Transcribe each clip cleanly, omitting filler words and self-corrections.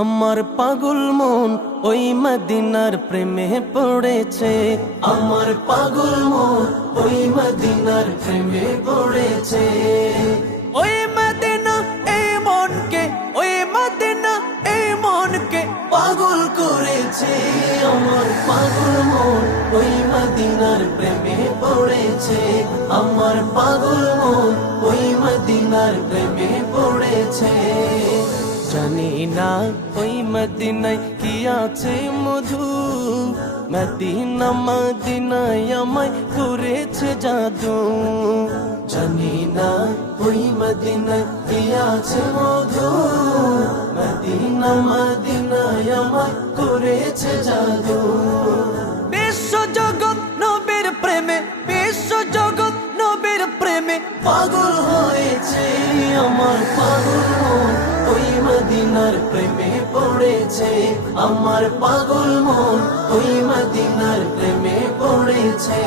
আমার পাগল মন ওই মদিনার প্রেমে পড়েছে। আমার পাগল মন ওই মদিনার প্রেমে পড়েছে। ওই মদিনা এই মনকে, ওই মদিনা এই মনকে পাগল করেছে। আমার পাগল মন ওই মদিনার প্রেমে পড়েছে। আমার পাগল মন ওই মদিনার প্রেমে পড়েছে। জানি না ওই মদিনায় কি আছে মধু, মদিনা মদিনায় আমায় করেছে জাদু। জানি না ওই মদিনায় কি আছে মধু, মদিনা মদিনায় আমায় করেছে জাদু। বিশ্ব জগৎ নবীর প্রেমে, বিশ্ব জগৎ নবীর প্রেমে পাগল হয়েছে। আমার পাগল মন ওই মদিনার প্রেমে পড়েছে। আমার পাগল মন ওই মদিনার প্রেমে পড়েছে।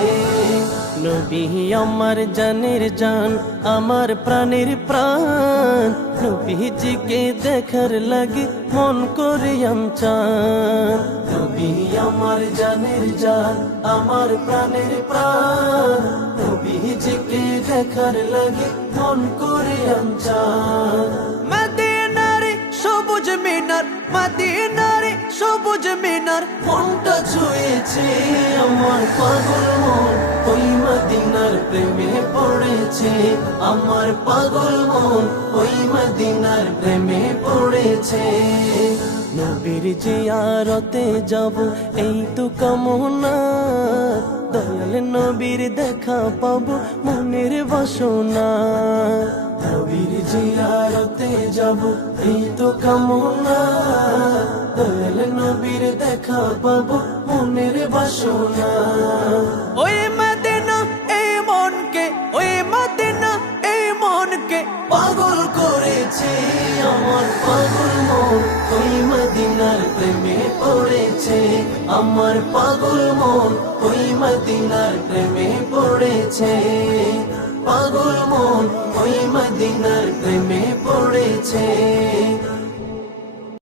নবী আমার জানের জান, আমার প্রাণের প্রাণ, নবীজিকে দেখার লাগে মন করে চান। নবী আমার জানের জান, আমার প্রাণের প্রাণ, নবীজিকে দেখার লাগে মন করে চান। মদিনারে সবুজ মিনার, মদিনারে সবুজ মিনার মনটা ছুঁয়েছে। আমার পাগল মন ওই মদিনার প্রেমে পড়েছে। আমার পাগল মন ওই মদিনার প্রেমে পড়েছে। নবীর জিয়ারতে যাব এই তো কামনা, দয়াল নবীর দেখা পাবো মনের বাসনা। নবীর জিয়ারতে যাব এই তো কামনা, দয়াল নবীর দেখা পাবো মনের বাসনা। ওই মদিনা এই মনকে, ওই মদিনা এই মনকে পাগল করেছে। আমার পাগল মন ওই মদিনার প্রেমে পড়েছে। আমার পাগল মন ওই মদিনার প্রেমে পড়েছে। পাগল মন ওই মদিনার প্রেমে পড়েছে।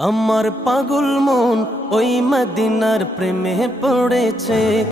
আমার পাগল মন ওই মদিনার প্রেমে পড়েছে।